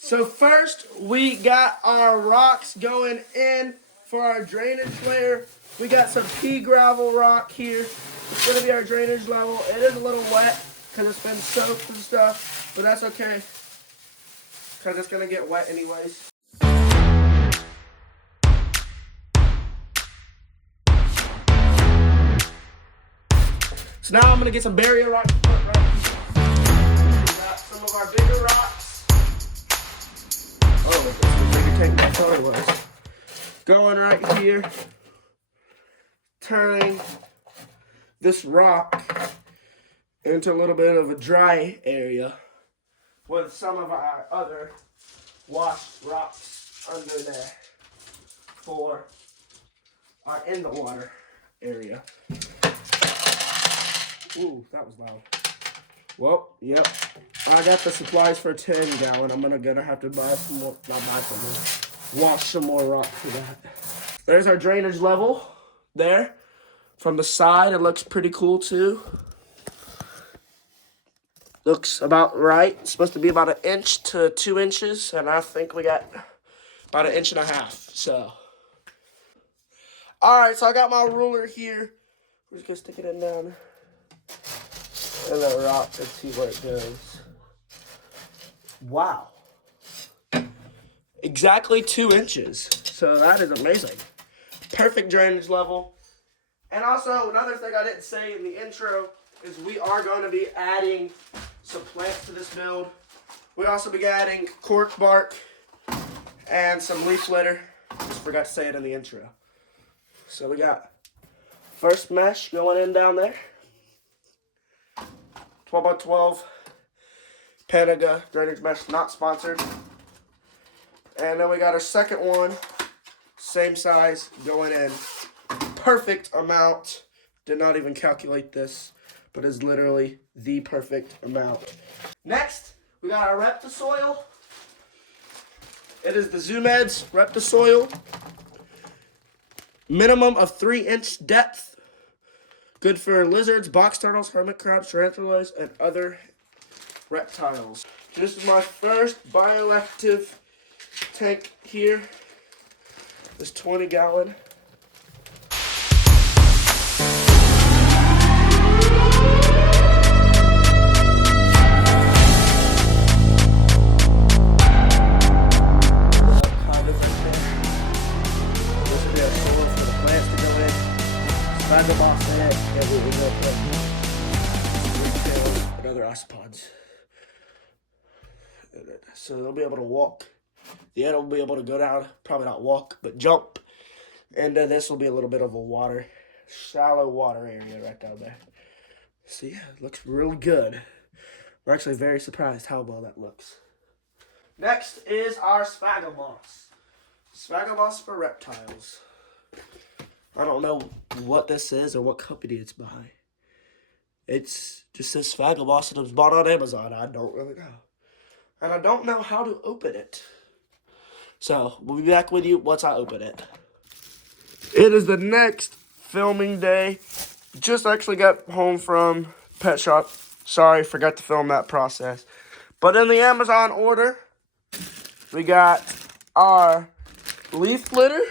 So first, we got our rocks going in for our drainage layer. We got some pea gravel rock here. It's going to be our drainage level. It is a little wet because it's been soaked and stuff, but that's okay because it's going to get wet anyways. So now I'm going to get some barrier rock to put right here. We got some of our bigger rocks. Oh, this is a bigger tank than I thought it was. Going right here, turning this rock into a little bit of a dry area with some of our other washed rocks under there for our in the water area. Ooh, that was loud. Well, yep. I got the supplies for 10 gallon. I'm gonna have to buy some more, not buy some more, wash some more rock for that. There's our drainage level there. From the side, it looks pretty cool too. Looks about right. It's supposed to be about 1 inch to 2 inches, and I think we got about 1.5 inches. So, all right. So I got my ruler here. We're just gonna stick it in down in the rock and see where it goes. Wow. Exactly 2 inches. So that is amazing. Perfect drainage level. And also, another thing I didn't say in the intro is we are going to be adding some plants to this build. We also be adding cork bark and some leaf litter. Just forgot to say it in the intro. So we got first mesh going in down there. 12 by 12 Panaga drainage mesh, not sponsored. And then we got our second one, same size, going in. Perfect amount. Did not even calculate this, but is literally the perfect amount. Next, we got our Reptisoil. It is the ZoomEd's Reptisoil. Minimum of 3-inch depth. Good for lizards, box turtles, hermit crabs, tarantulas, and other reptiles. This is my first bioactive tank here. This 20 gallon. Find them off that, and we will put retail and other isopods. So they'll be able to walk. The end will be able to go down, probably not walk, but jump. And this will be a little bit of a water, shallow water area right down there. So yeah, it looks really good. We're actually very surprised how well that looks. Next is our Sphagomoss. Sphagomoss for reptiles. I don't know what this is or what company it's by. It's just says Sphagomoss and it was bought on Amazon. I don't really know. And I don't know how to open it. So, we'll be back with you once I open it. It is the next filming day. Just actually got home from pet shop. Sorry, forgot to film that process. But in the Amazon order, we got our leaf litter.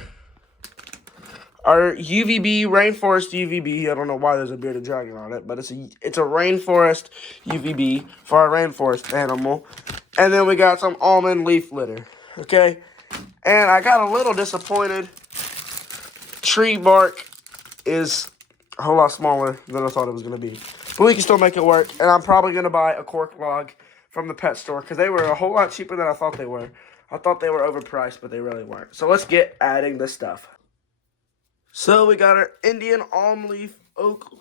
Our UVB, Rainforest UVB, I don't know why there's a bearded dragon on it, but it's a Rainforest UVB for our rainforest animal. And then we got some almond leaf litter, okay? And I got a little disappointed. Tree bark is a whole lot smaller than I thought it was going to be. But we can still make it work. And I'm probably going to buy a cork log from the pet store because they were a whole lot cheaper than I thought they were. I thought they were overpriced, but they really weren't. So let's get adding this stuff. So we got our Indian almond leaf oak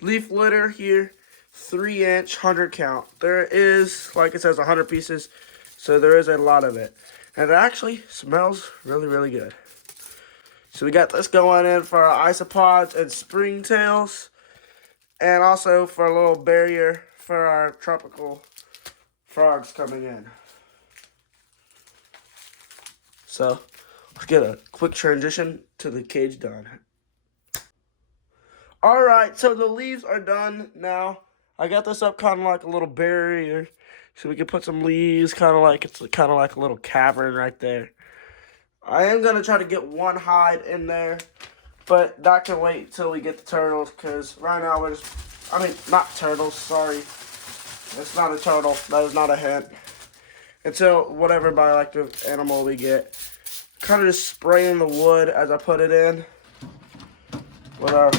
leaf litter here, 3-inch, 100 count. There is, like it says, 100 pieces, so there is a lot of it. And it actually smells really, really good. So we got this going in for our isopods and springtails, and also for a little barrier for our tropical frogs coming in. So let's get a quick transition to the cage done. Alright, so the leaves are done now. I got this up kind of like a little barrier So we can put some leaves, it's kind of like a little cavern right there. I am gonna try to get one hide in there, but that can wait till we get the turtles, because right now we're just, not turtles, sorry. It's not a turtle, that is not a hint. Until whatever bioactive animal we get. Kind of just spraying the wood as I put it in with our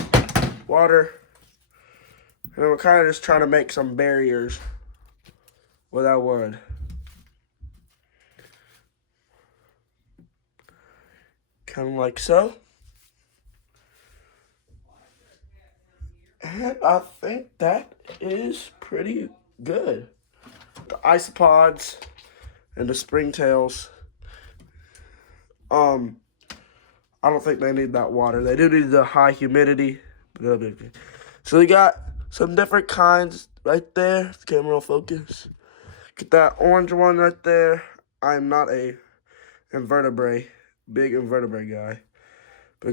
water. And we're kind of just trying to make some barriers with our wood. Kind of like so. And I think that is pretty good. The isopods and the springtails. I don't think they need that water. They do need the high humidity. So we got some different kinds right there. The camera will focus. Get that orange one right there. I'm not a big invertebrate guy. But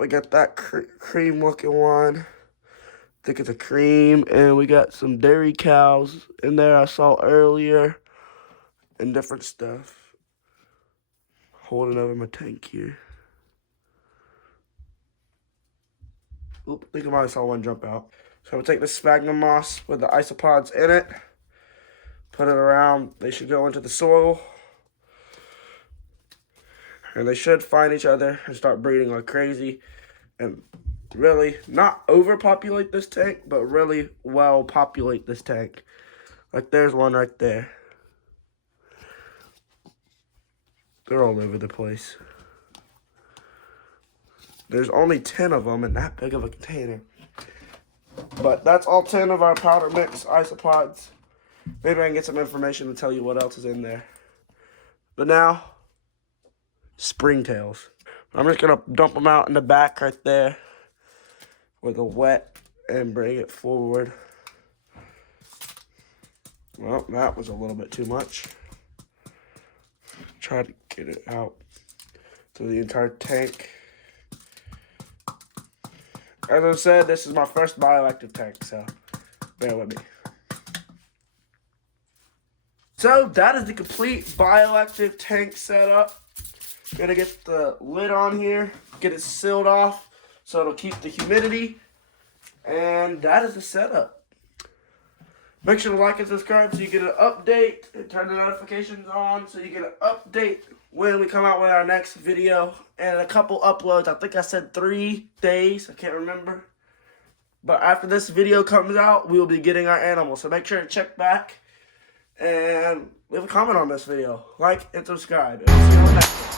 we got that cream looking one. I think it's a cream. And we got some dairy cows in there I saw earlier. And different stuff. Holding over my tank here. Oop, I think I might have saw one jump out. So I'm gonna take the sphagnum moss with the isopods in it. Put it around. They should go into the soil. And they should find each other and start breeding like crazy. And really not overpopulate this tank, but really well populate this tank. Like there's one right there. They're all over the place. There's only 10 of them in that big of a container. But that's all 10 of our powder mix isopods. Maybe I can get some information to tell you what else is in there. But now, springtails. I'm just going to dump them out in the back right there with a wet and bring it forward. Well, that was a little bit too much. Try to get it out through the entire tank. As I said, this is my first bioactive tank, so bear with me. So that is the complete bioactive tank setup. Gonna get the lid on here, get it sealed off so it'll keep the humidity. And that is the setup. Make sure to like and subscribe so you get an update, and turn the notifications on so you get an update when we come out with our next video. And a couple uploads. I think I said 3 days. I can't remember. But after this video comes out, we will be getting our animals. So make sure to check back and leave a comment on this video. Like and subscribe. And we'll see you on the next one.